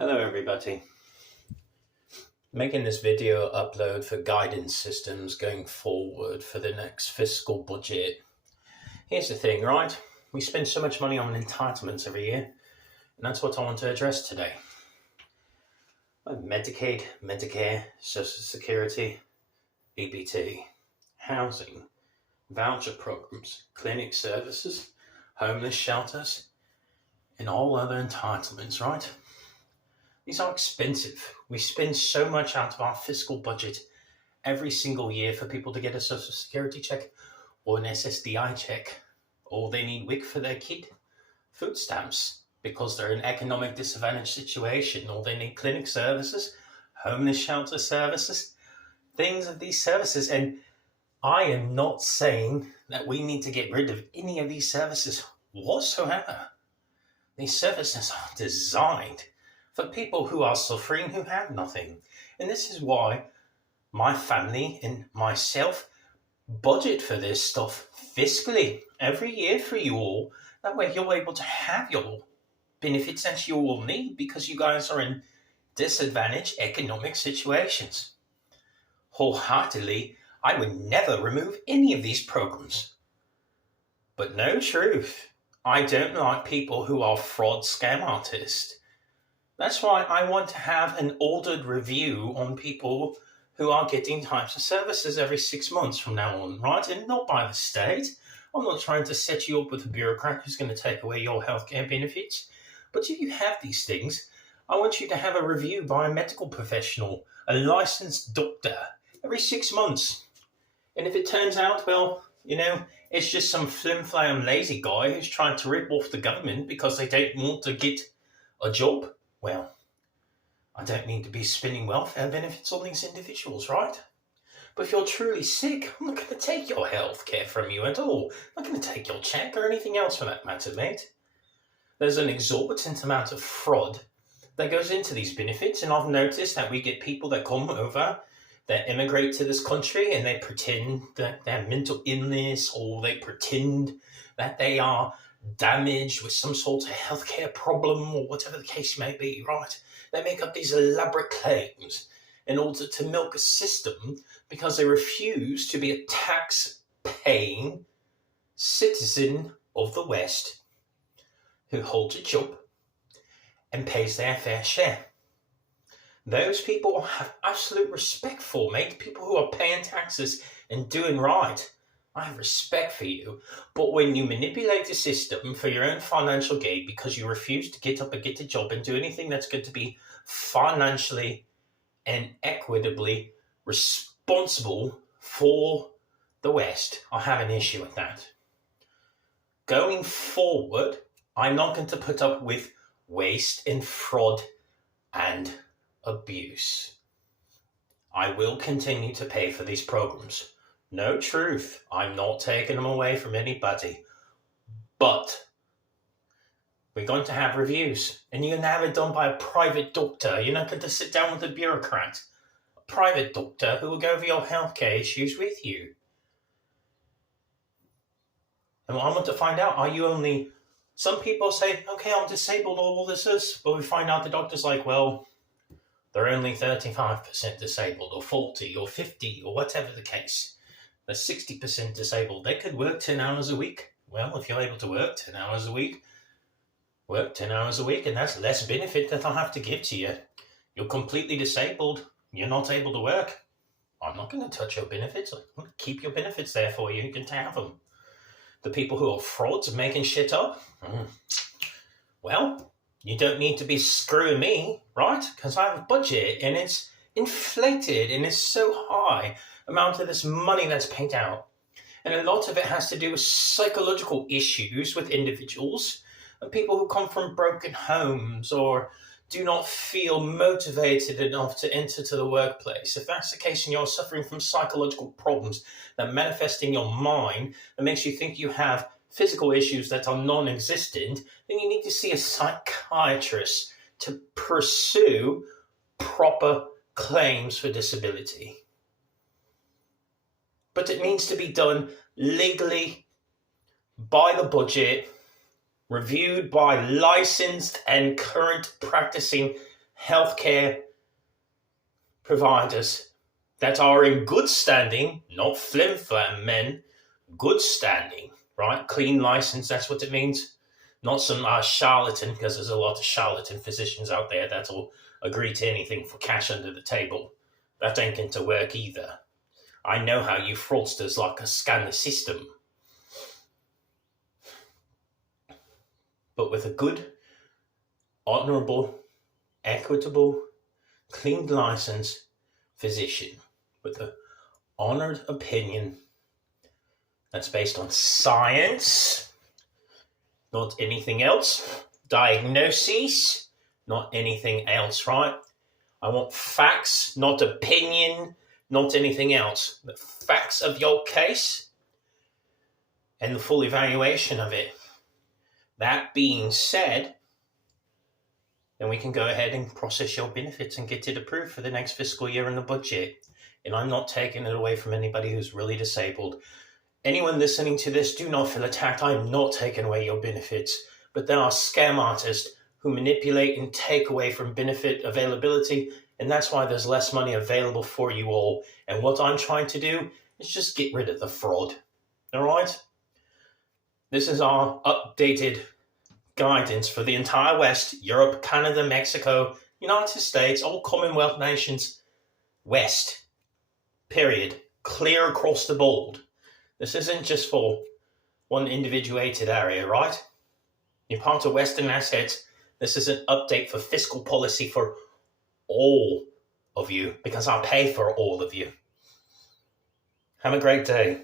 Hello everybody. Making this video upload for guidance systems going forward for the next fiscal budget. Here's the thing, right? We spend so much money on entitlements every year, and that's what I want to address today. Medicaid, Medicare, Social Security, EBT, housing, voucher programs, clinic services, homeless shelters, and all other entitlements, right? These are expensive. We spend so much out of our fiscal budget every single year for people to get a Social Security check or an SSDI check, or they need WIC for their kid, food stamps because they're in an economic disadvantaged situation, or they need clinic services, homeless shelter services, things of these services. And I am not saying that we need to get rid of any of these services whatsoever. These services are designed for people who are suffering, who have nothing. And this is why my family and myself budget for this stuff fiscally every year for you all. That way you're able to have your benefits that you all need, because you guys are in disadvantaged economic situations. Wholeheartedly, I would never remove any of these programs. But no truth, I don't like people who are fraud scam artists. That's why I want to have an ordered review on people who are getting types of services every 6 months from now on, right? And not by the state. I'm not trying to set you up with a bureaucrat who's going to take away your healthcare benefits. But if you have these things, I want you to have a review by a medical professional, a licensed doctor, every 6 months. And if it turns out, well, it's just some flim-flam lazy guy who's trying to rip off the government because they don't want to get a job, well, I don't need to be spending welfare benefits on these individuals, right? But if you're truly sick, I'm not going to take your health care from you at all. I'm not going to take your check or anything else for that matter, mate. There's an exorbitant amount of fraud that goes into these benefits, and I've noticed that we get people that come over, that immigrate to this country, and they pretend that they have mental illness, or they pretend that they are damaged with some sort of healthcare problem, or whatever the case may be, right? They make up these elaborate claims in order to milk a system because they refuse to be a tax-paying citizen of the West who holds a job and pays their fair share. Those people I have absolute respect for, mate. People who are paying taxes and doing right. I have respect for you. But when you manipulate the system for your own financial gain because you refuse to get up and get a job and do anything that's going to be financially and equitably responsible for the West, I have an issue with that. Going forward, I'm not going to put up with waste and fraud and abuse. I will continue to pay for these programs. No truth, I'm not taking them away from anybody. But we're going to have reviews, and you're going to have it done by a private doctor. You're not going to sit down with a bureaucrat. A private doctor who will go over your healthcare issues with you. And I want to find out, are you only... Some people say, okay, I'm disabled, or all this is. But we find out the doctor's like, well, they're only 35% disabled, or 40, or 50, or whatever the case. They're 60% disabled. They could work 10 hours a week. Well, if you're able to work 10 hours a week, work 10 hours a week, and that's less benefit that I'll have to give to you. You're completely disabled. You're not able to work. I'm not going to touch your benefits. I'm going to keep your benefits there for you. You can have them. The people who are frauds and making shit up, well, you don't need to be screwing me, right? Because I have a budget, and it's inflated, and it's so high amount of this money that's paid out. And a lot of it has to do with psychological issues with individuals and people who come from broken homes or do not feel motivated enough to enter to the workplace. If that's the case and you're suffering from psychological problems that manifest in your mind that makes you think you have physical issues that are non-existent, then you need to see a psychiatrist to pursue proper claims for disability. But it needs to be done legally, by the budget, reviewed by licensed and current practicing healthcare providers that are in good standing, not flim-flam men, good standing, right? Clean license, that's what it means. Not some charlatan, because there's a lot of charlatan physicians out there that'll agree to anything for cash under the table. That ain't going to work either. I know how you fraudsters like to scan the system. But with a good, honourable, equitable, clean license physician with an honoured opinion that's based on science, not anything else, diagnoses, not anything else, right? I want facts, not opinion, not anything else. The facts of your case and the full evaluation of it. That being said, then we can go ahead and process your benefits and get it approved for the next fiscal year in the budget. And I'm not taking it away from anybody who's really disabled. Anyone listening to this, do not feel attacked. I'm not taking away your benefits. But there are scam artists who manipulate and take away from benefit availability, and that's why there's less money available for you all. And what I'm trying to do is just get rid of the fraud. All right? This is our updated guidance for the entire West, Europe, Canada, Mexico, United States, all Commonwealth nations, West, period. Clear across the board. This isn't just for one individuated area, right? You're part of Western assets. This is an update for fiscal policy for all of you, because I pay for all of you. Have a great day.